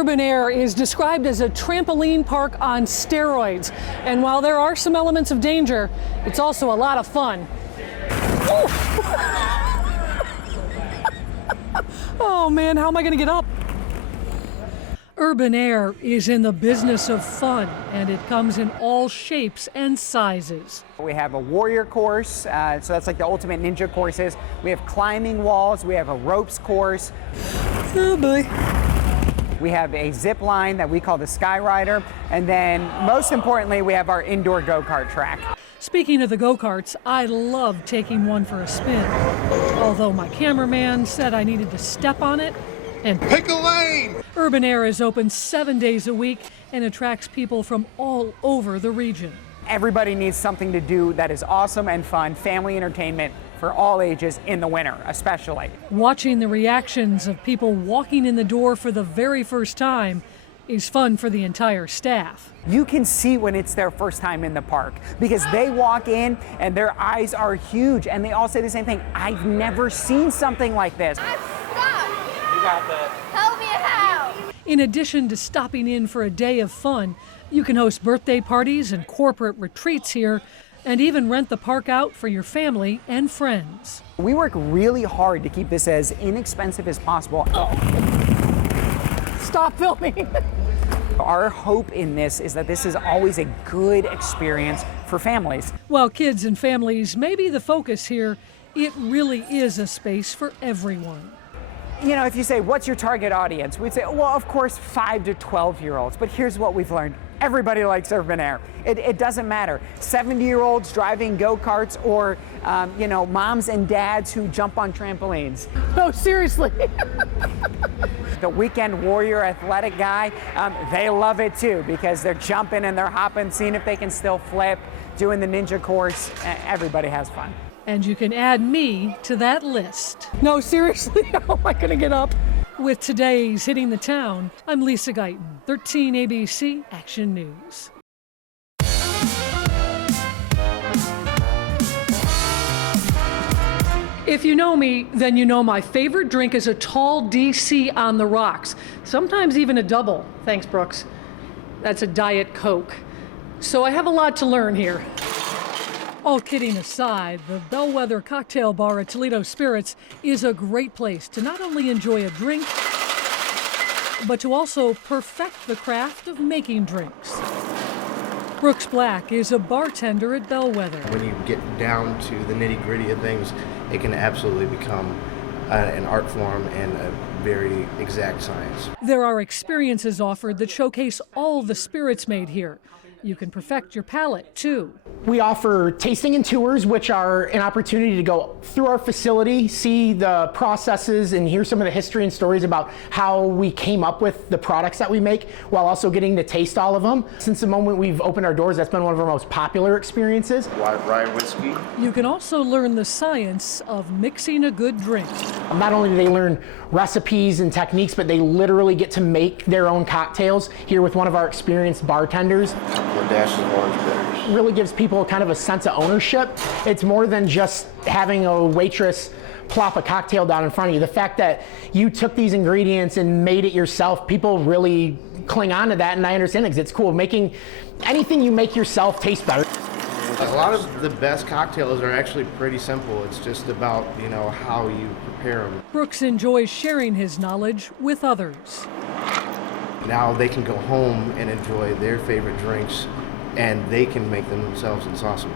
Urban Air is described as a trampoline park on steroids. And while there are some elements of danger, it's also a lot of fun. Oh man, how am I gonna get up? Urban Air is in the business of fun, and it comes in all shapes and sizes. We have a warrior course, so that's like the ultimate ninja courses. We have climbing walls, we have a ropes course. Oh boy. We have a zip line that we call the Sky Rider, and then most importantly, we have our indoor go-kart track. Speaking of the go-karts, I love taking one for a spin, although my cameraman said I needed to step on it and pick a lane. Urban Air is open 7 days a week and attracts people from all over the region. Everybody needs something to do that is awesome and fun, family entertainment for all ages in the winter, especially. Watching the reactions of people walking in the door for the very first time is fun for the entire staff. You can see when it's their first time in the park because they walk in and their eyes are huge and they all say the same thing. I've never seen something like this. I'm stuck. You got that. Help me out. In addition to stopping in for a day of fun, you can host birthday parties and corporate retreats here and even rent the park out for your family and friends. We work really hard to keep this as inexpensive as possible. Oh. Stop filming. Our hope in this is that this is always a good experience for families. While kids and families may be the focus here, it really is a space for everyone. You know, if you say, what's your target audience? We'd say, well, of course, 5 to 12-year-olds. But here's what we've learned. Everybody likes Urban Air. It doesn't matter. 70-year-olds driving go-karts or, you know, moms and dads who jump on trampolines. No, seriously. The weekend warrior athletic guy, they love it too because they're jumping and they're hopping, seeing if they can still flip, doing the ninja course. Everybody has fun. And you can add me to that list. No, seriously, how am I gonna get up? With today's Hitting the Town, I'm Lisa Guyton, 13 ABC Action News. If you know me, then you know my favorite drink is a tall DC on the rocks, sometimes even a double. Thanks, Brooks. That's a Diet Coke. So I have a lot to learn here. All kidding aside, the Bellwether Cocktail Bar at Toledo Spirits is a great place to not only enjoy a drink, but to also perfect the craft of making drinks. Brooks Black is a bartender at Bellwether. When you get down to the nitty-gritty of things, it can absolutely become an art form and a very exact science. There are experiences offered that showcase all the spirits made here. You can perfect your palate, too. We offer tasting and tours, which are an opportunity to go through our facility, see the processes, and hear some of the history and stories about how we came up with the products that we make, while also getting to taste all of them. Since the moment we've opened our doors, that's been one of our most popular experiences. White rye whiskey. You can also learn the science of mixing a good drink. Not only do they learn recipes and techniques, but they literally get to make their own cocktails here with one of our experienced bartenders. A dash of orange bitters. Really gives people kind of a sense of ownership. It's more than just having a waitress plop a cocktail down in front of you. The fact that you took these ingredients and made it yourself, people really cling on to that, and I understand it because it's cool. Making anything you make yourself taste better. A lot of the best cocktails are actually pretty simple. It's just about, you know, how you prepare them. Brooks enjoys sharing his knowledge with others. Now they can go home and enjoy their favorite drinks, and they can make them themselves. It's awesome.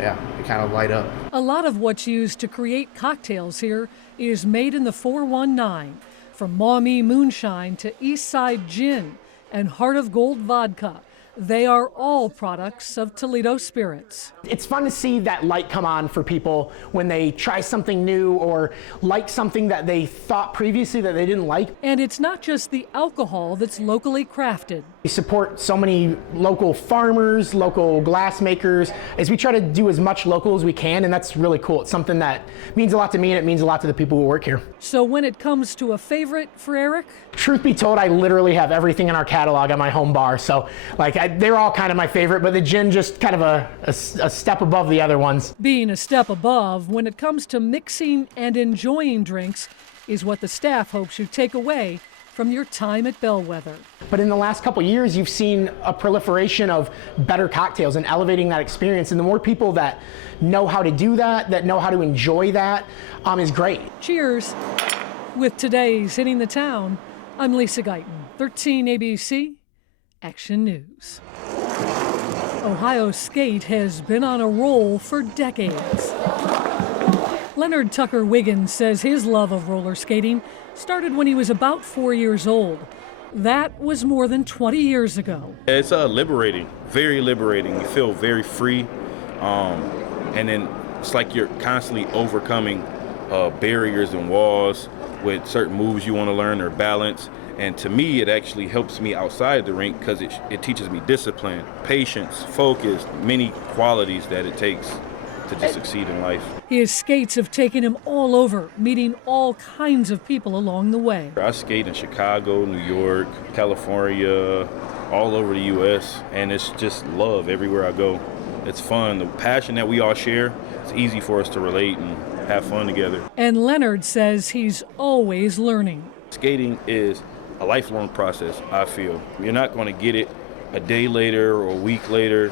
Yeah, they kind of light up. A lot of what's used to create cocktails here is made in the 419, from Maumee Moonshine to Eastside Gin and Heart of Gold Vodka. They are all products of Toledo Spirits. It's fun to see that light come on for people when they try something new or like something that they thought previously that they didn't like. And it's not just the alcohol that's locally crafted. We support so many local farmers, local glass makers, as we try to do as much local as we can, and that's really cool. It's something that means a lot to me, and it means a lot to the people who work here. So when it comes to a favorite for Eric? Truth be told, I literally have everything in our catalog at my home bar, so they're all kind of my favorite, but the gin just kind of a step above the other ones. Being a step above when it comes to mixing and enjoying drinks is what the staff hopes you take away from your time at Bellwether. But in the last couple years, you've seen a proliferation of better cocktails and elevating that experience. And the more people that know how to do that, that know how to enjoy that, is great. Cheers. With today's Hitting the Town, I'm Lisa Guyton, 13 ABC, Action News. Ohio skate has been on a roll for decades. Leonard Tucker Wiggins says his love of roller skating started when he was about 4 years old. That was more than 20 years ago. It's liberating, very liberating. You feel very free, and then it's like you're constantly overcoming barriers and walls with certain moves you want to learn or balance. And to me, it actually helps me outside the rink because it teaches me discipline, patience, focus, many qualities that it takes to just succeed in life. His skates have taken him all over, meeting all kinds of people along the way. I skate in Chicago, New York, California, all over the U.S., and it's just love everywhere I go. It's fun. The passion that we all share, it's easy for us to relate and have fun together. And Leonard says he's always learning. Skating is a lifelong process, I feel. You're not going to get it a day later or a week later.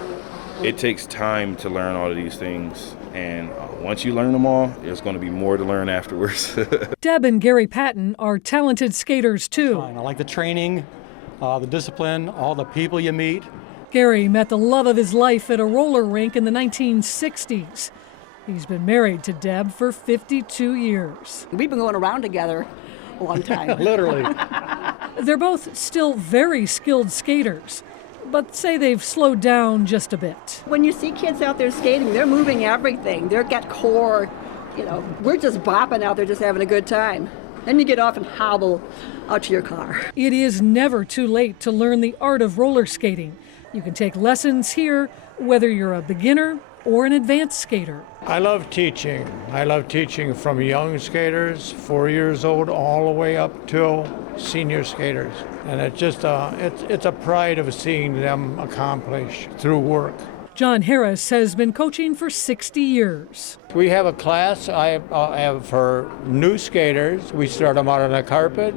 It takes time to learn all of these things, and once you learn them all, there's going to be more to learn afterwards. Deb and Gary Patton are talented skaters too. I like the training, the discipline, all the people you meet. Gary met the love of his life at a roller rink in the 1960s. He's been married to Deb for 52 years. We've been going around together a long time. Literally. They're both still very skilled skaters, but say they've slowed down just a bit. When you see kids out there skating, they're moving everything. They've got core, we're just bopping out there just having a good time. Then you get off and hobble out to your car. It is never too late to learn the art of roller skating. You can take lessons here, whether you're a beginner or an advanced skater. I love teaching. I love teaching from young skaters, 4 years old, all the way up till senior skaters. And it's just it's a pride of seeing them accomplish through work. John Harris has been coaching for 60 years. We have a class I have for new skaters. We start them out on the carpet,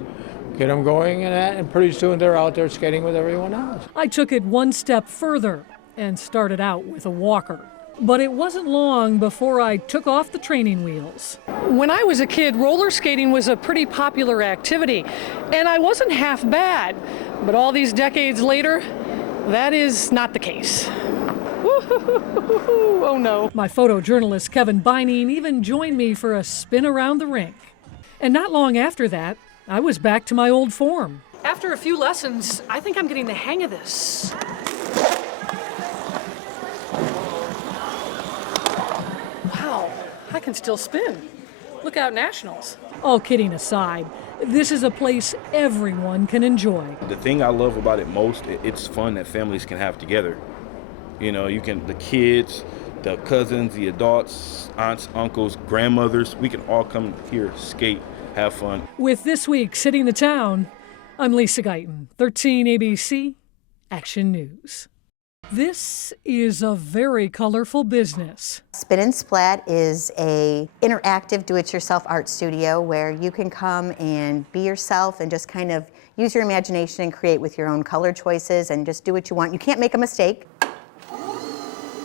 get them going and pretty soon they're out there skating with everyone else. I took it one step further and started out with a walker. But it wasn't long before I took off the training wheels. When I was a kid, roller skating was a pretty popular activity, and I wasn't half bad. But all these decades later, that is not the case. Oh no. My photojournalist Kevin Beineen even joined me for a spin around the rink. And not long after that, I was back to my old form. After a few lessons, I think I'm getting the hang of this. Wow, I can still spin. Look out, Nationals. All kidding aside, this is a place everyone can enjoy. The thing I love about it most, it's fun that families can have together. The kids, the cousins, the adults, aunts, uncles, grandmothers, we can all come here, skate, have fun. With this week's Hitting the Town, I'm Lisa Guyton, 13 ABC, Action News. This is a very colorful business. Spin and Splat is a interactive do-it-yourself art studio where you can come and be yourself and just kind of use your imagination and create with your own color choices and just do what you want. You can't make a mistake.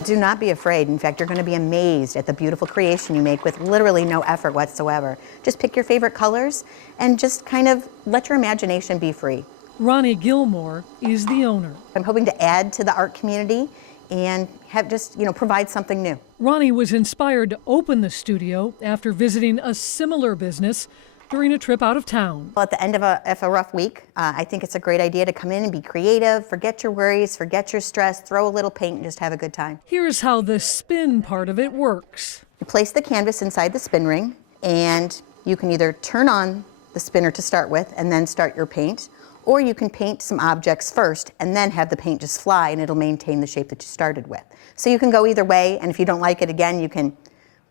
Do not be afraid. In fact, you're going to be amazed at the beautiful creation you make with literally no effort whatsoever. Just pick your favorite colors and just kind of let your imagination be free. Ronnie Gilmore is the owner. I'm hoping to add to the art community and have just, provide something new. Ronnie was inspired to open the studio after visiting a similar business during a trip out of town. Well, at the end of a rough week, I think it's a great idea to come in and be creative, forget your worries, forget your stress, throw a little paint and just have a good time. Here's how the spin part of it works. You place the canvas inside the spin ring and you can either turn on the spinner to start with and then start your paint, or you can paint some objects first and then have the paint just fly and it'll maintain the shape that you started with. So you can go either way, and if you don't like it again, you can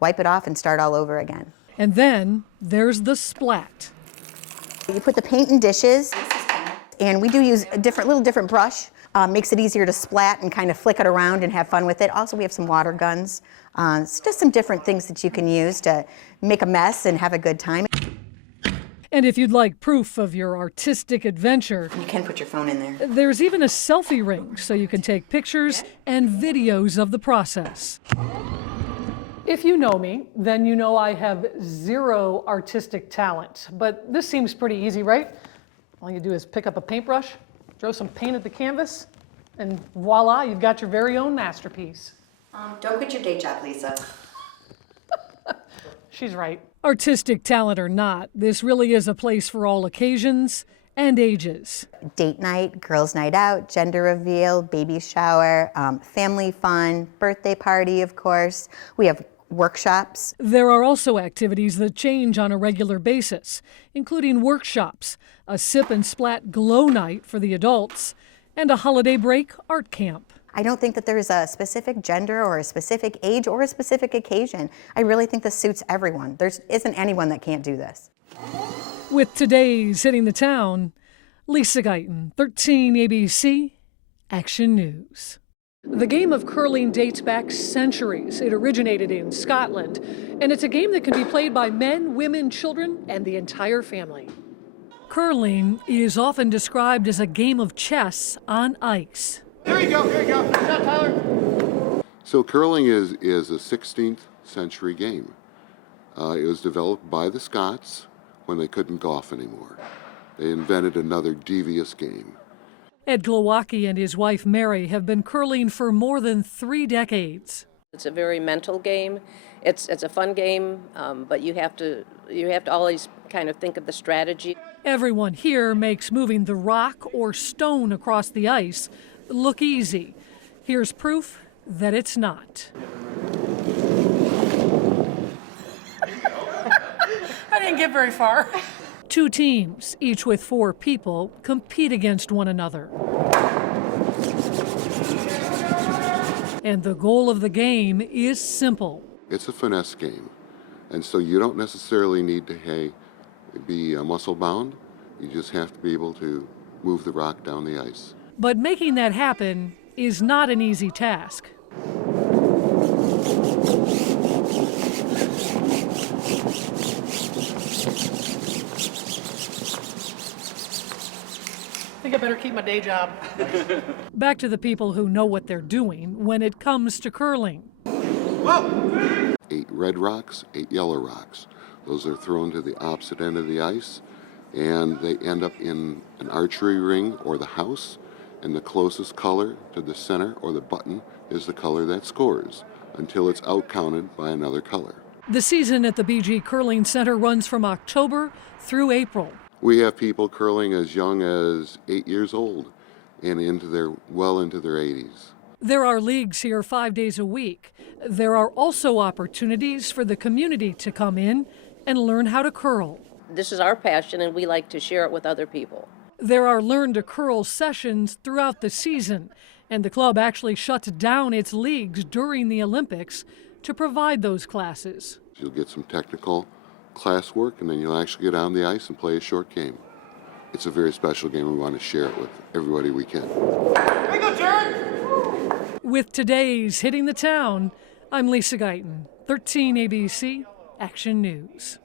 wipe it off and start all over again. And then there's the splat. You put the paint in dishes, and we do use a little different brush. Makes it easier to splat and kind of flick it around and have fun with it. Also, we have some water guns. It's just some different things that you can use to make a mess and have a good time. And if you'd like proof of your artistic adventure, You can put your phone in there. there's even a selfie ring so you can take pictures and videos of the process. If you know me, then you know I have zero artistic talent. But this seems pretty easy, right? All you do is pick up a paintbrush, throw some paint at the canvas, and voila, you've got your very own masterpiece. Don't quit your day job, Lisa. She's right. Artistic talent or not, this really is a place for all occasions and ages. Date night, girls' night out, gender reveal, baby shower, family fun, birthday party, of course. We have workshops. There are also activities that change on a regular basis, including workshops, a sip and splat glow night for the adults, and a holiday break art camp. I don't think that there's a specific gender or a specific age or a specific occasion. I really think this suits everyone. There isn't anyone that can't do this. With today's Hitting the Town, Lisa Guyton, 13 ABC, Action News. The game of curling dates back centuries. It originated in Scotland, and it's a game that can be played by men, women, children, and the entire family. Curling is often described as a game of chess on ice. There you go. Good shot, Tyler. So curling is a 16th century game. It was developed by the Scots when they couldn't golf anymore. They invented another devious game. Ed Glowacki and his wife Mary have been curling for more than 3 decades. It's a very mental game. It's a fun game, but you have to always kind of think of the strategy. Everyone here makes moving the rock or stone across the ice look easy. Here's proof that it's not. I didn't get very far. 2 teams, each with 4 people, compete against one another. And the goal of the game is simple. It's a finesse game, and so you don't necessarily need to be muscle bound. You just have to be able to move the rock down the ice. But making that happen is not an easy task. I think I better keep my day job. Back to the people who know what they're doing when it comes to curling. Whoa! 8 red rocks, 8 yellow rocks. Those are thrown to the opposite end of the ice, and they end up in an archery ring or the house, and the closest color to the center or the button is the color that scores until it's outcounted by another color. The season at the BG Curling Center runs from October through April. We have people curling as young as 8 years old and well into their 80s. There are leagues here 5 days a week. There are also opportunities for the community to come in and learn how to curl. This is our passion, and we like to share it with other people. There are Learn to Curl sessions throughout the season, and the club actually shuts down its leagues during the Olympics to provide those classes. You'll get some technical classwork, and then you'll actually get on the ice and play a short game. It's a very special game. We want to share it with everybody we can. There you go, Jared. With today's Hitting the Town, I'm Lisa Guyton, 13 ABC, Action News.